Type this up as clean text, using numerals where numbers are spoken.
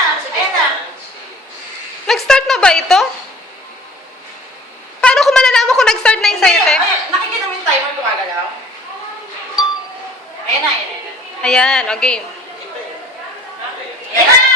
na. Ayan na. Nag-start na ba ito? Paano ko malalaman kung nag-start na yung sa'yo, te? Nakikita mo yung timer gumagalaw? Ayan na, ayan na. Ayan, o game. Ayan na!